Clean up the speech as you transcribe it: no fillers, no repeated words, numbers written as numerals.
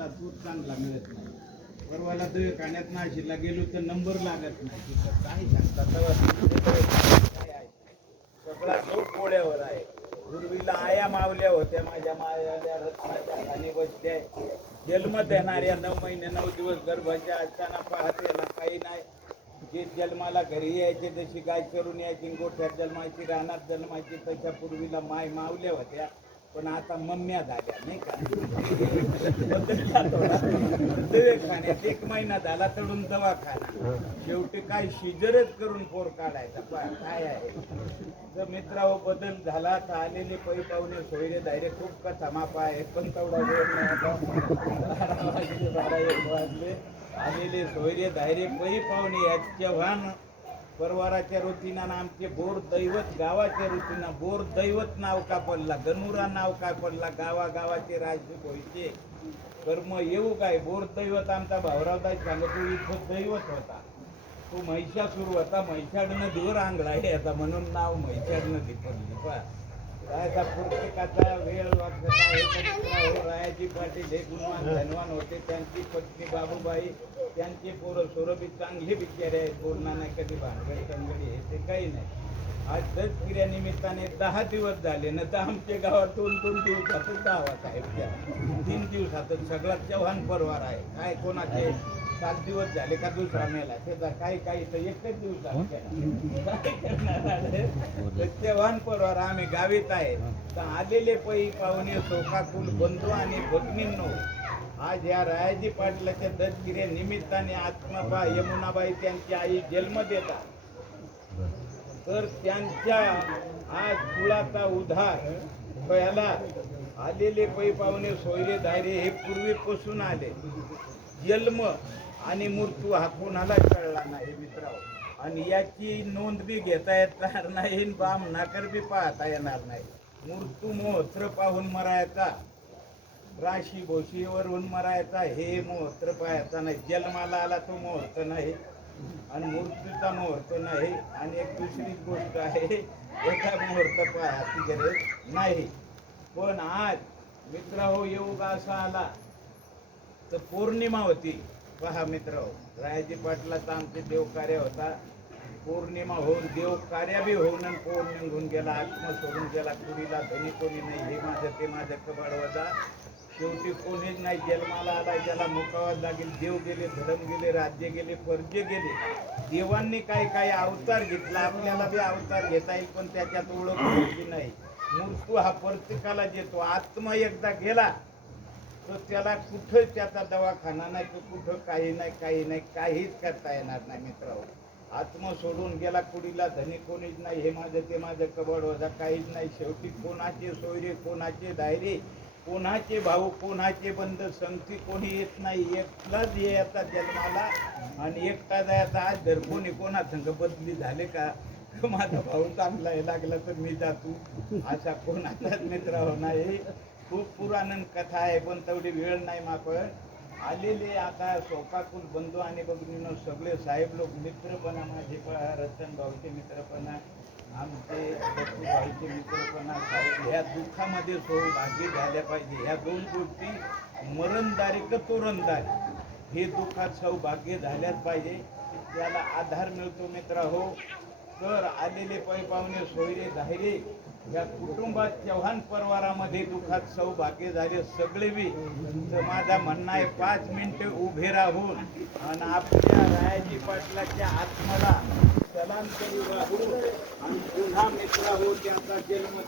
त्याला दूध चांगला मिळत नाही. परवाला दवाखान्यात नाशिकला गेलो तर नंबर लागत नाही तिथं. काय सांगतात काय आहे सगळा लोक पोळ्यावर आहे. पूर्वीला आया मावल्या होत्या, माझ्या माया रत्नाच्या खाली बसल्या. जन्म देणाऱ्या 9 महिने 9 दिवस गर्भाच्या असताना पाहत याला काही नाही. जे जन्माला घरी यायचे जशी गाय करून यायची, गोठ्यात जन्मायची, रानात जन्मायची, तशा पूर्वीला माय मावल्या होत्या. पण आता मम्म्या झाल्या नाही का. दवाखान्यात 1 महिना झाला तडून दवाखाना, शेवटी काय शिजरच करून पोर काढायचा. काय आहे जर मित्रावर बदल झाला तर आलेले पै पाहुणे सोयरे धायरे खूप कथा मापा आहे. पण तेवढा वेळ नाही. 12-1 वाजले. आलेले सोयरे धायरे पै पाहुणे या चव्हाण परवाराच्या वतीनं आमचे बोर दैवत गावाच्या वतीनं बोर दैवत नाव का पडला, गणुरा नाव का पडला, गावागावाचे राजे व्हायचे कर्म येऊ काय. बोर दैवत आमचा भाऊरावदास सांगतो इथं दैवत होता, तो महिषासूर होता. महिषाड नदीवर आंगळा याचा म्हणून नाव महिषाड नदी पडली. पहा प्रत्येकाचा वेळ रायाची पाटील हे गुणवान धनवान होते. त्यांची पत्नी बाबूबाई, त्यांचे पोरं सोरबी चांगले बिचारे आहेत. बोलणार नाही कधी भानगडी टंगडी हे ते काही नाही. आज दस क्रियानिमित्ताने 10 दिवस झाले ना तर आमच्या गावात 2 दिवसातच गावात आहे. 3 दिवसातच सगळा चव्हाण परवार आहे. काय कोणाचे 7 दिवस झाले का दुसरा मेला त्याचा काही तर एकच दिवसात चव्हाण परवार आम्ही गावीत आहे. तर आलेले पै पाहुणे शोकाकुल बंधू आणि भगिनींनो, आज या रायाजी पाटलाच्या दत्तगिऱ्या निमित्ताने आत्माबा यमुनाबाई त्यांची आई जन्म देतात. तर त्यांच्या आज कुळाचा उद्धार व्हायला आलेले पै पाहुणे सोयरे धायरे हे पूर्वीपासून आले. जन्म आणि मृत्यू हा कोणाला कळला नाही मित्रांनो, आणि याची नोंद बी घेता येणार नाही, बाम नाकर बी पाहता येणार नाही. मृत्यू मोहत्र पाहून मरायचा, राशी भोशीवरून मरायचा हे मुहूर्त पाहायचा नाही. जन्माला आला तो मुहूर्त नाही आणि मृत्यूचा मुहूर्त नाही. आणि एक दुसरी गोष्ट आहे, एका मुहूर्त पाहायची गरज नाही. पण आज मित्रांनो योग असा आला तर पौर्णिमा होती. पहा मित्रांनो, रायाजी पाटलाचा आमचे देवकार्य होता. पौर्णिमा होऊन देवकार्य बी होऊन आणि पौर निघून गेला, आत्मा सोडून गेला. कुडीला धनी कोणी नाही, हे माझं ते माझं कबाड वजा. शेवटी कोणीच नाही. जन्माला आला ज्याला मुकावा लागेल. देव गेले, धर्म गेले, राज्य गेले, फर्जे गेले. देवांनी काही अवतार घेतला, आपल्याला बी अवतार घेता येईल, पण त्याच्यात ओळख होती नाही. मृत्यू हा प्रत्येकाला देतो. आत्मा एकदा गेला तर त्याला कुठं त्याचा दवाखाना नाही, तो कुठं काही नाही, काहीच करता येणार नाही मित्रांनो. आत्मा सोडून गेला, कुडीला धनी कोणीच नाही, हे माझं ते माझं कबड वजा काहीच नाही. शेवटी कोणाचे सोयरे, कोणाचे दायरे, कोणाचे भाऊ, कोणाचे बंध संगती कोणी येत नाही. एकलाच याचा जन्माला आणि एकटा जायचा. आज जर कोणी कोणा संग बदली झाले का, माझा भाऊ चांगला आहे लागला तर मी जातो, असा कोणाचाच मित्र नाही. खूप पुराण कथा आहे, पण तेवढी वेळ नाही मापड. आलेले आता शोकाकुल बंधू आणि भगिनींनो, सगळे साहेब लोक मित्रपणा, माझे रतन भाऊचे मित्रपणा, आमचे भाईचे मित्रपणा, साहेब ह्या दुःखामध्ये सहभागी झाल्या पाहिजे. ह्या 2 गोष्टी मरणदारी का तोरणदारी हे दुःखात सौभाग्य झाल्याच पाहिजे. त्याला आधार मिळतो मित्रांनो. तर आलेले पै पाहुणे सोयरे धायरे या कुटुंबात चव्हाण परिवारामध्ये दुःखात सौभाग्य झाले सगळे बी. तर माझा म्हणणं आहे 5 मिनिटे उभे राहून आणि आपल्या रायाजी पाटलाच्या आत्म्याला सलाम करू आणि पुन्हा मित्रांनो त्याचा जन्म